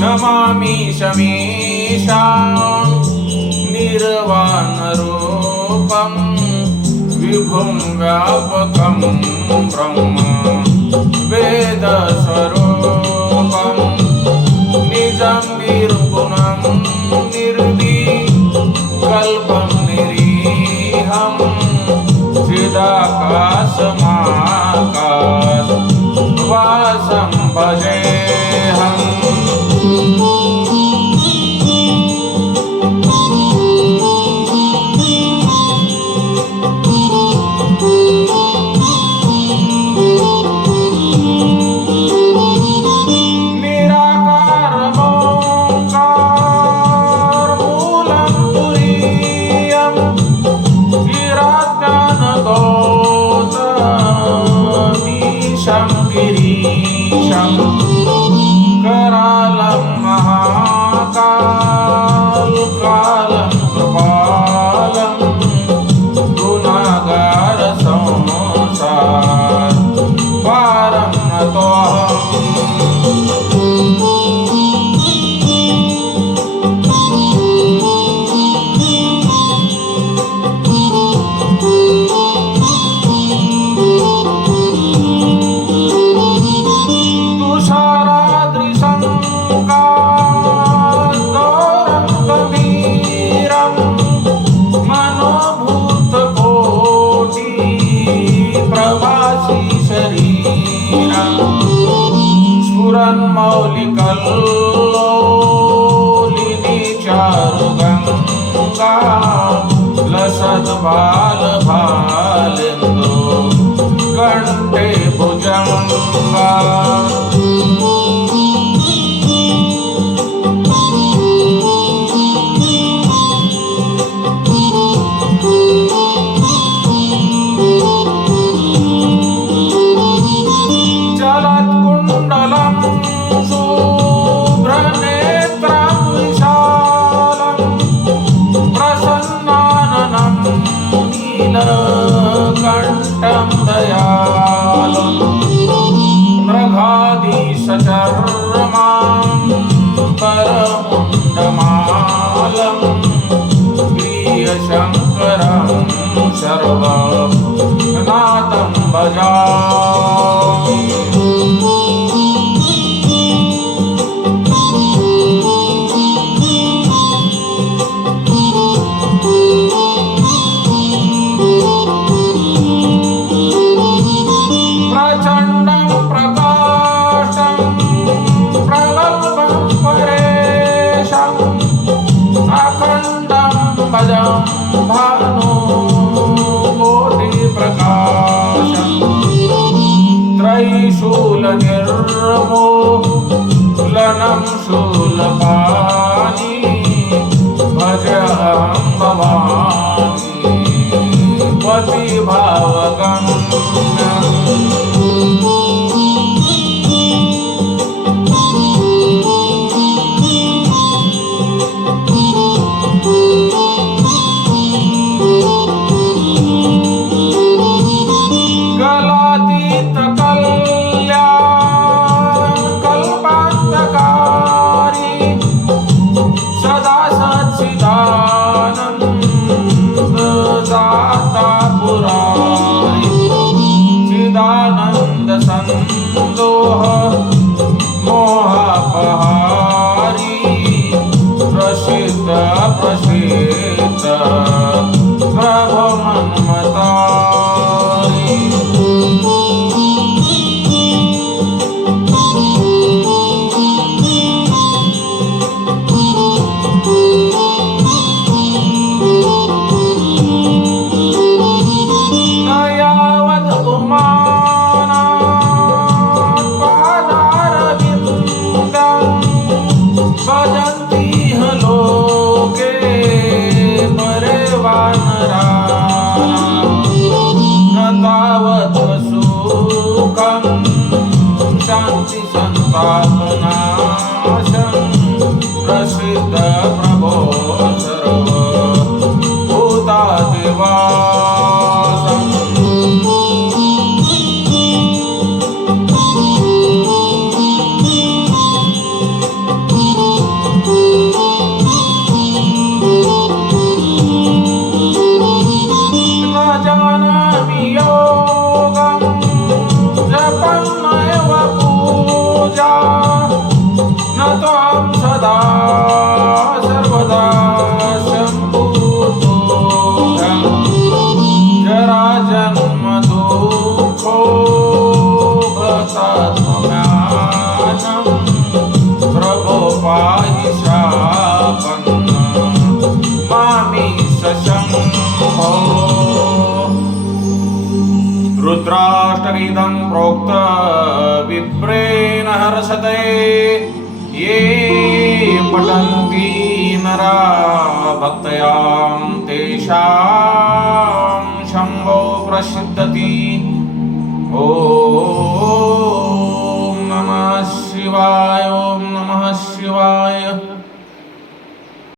नमामि शमीशां निर्वाणरूपं विभुं व्यापकं ब्रह्म वेदस्वरूपं निजं निर्गुणं निर्विकल्पं निरीहं चिदाकाशमाकाशवासं भजेऽहम्। गिरीशं करालं महाकालं कृपालं गुणागार संसार पारं नतोऽहम्। स्फुरन्मौलिकल्लोलिनी चारुगङ्गा लसद्बालभालेन्दु कण्ठे भुजङ्गा। कंठं दयालं मृगाधीशचर्मां परमुण्डमालं प्रियशङ्करं सर्वनाथं भजामि। त्रयीशूलनिर्मूलनं शूलपाणि भजेऽहं भवानी पतिभावगम्यम्। संदोह मोहापहारी प्रसिद्ध प्रसिद्ध प्रभो मन्मतारी। शांति संतापनाशं प्रसिद्ध प्रभो पाहि शापन्न मामीश शम्भो रुद्राष्टकमिदं प्रोक्त विप्रेण हर्षते ये पठन्ति नरा भक्तयां तेषां शम्भो प्रसिद्धति ॐ नमः शिवाय।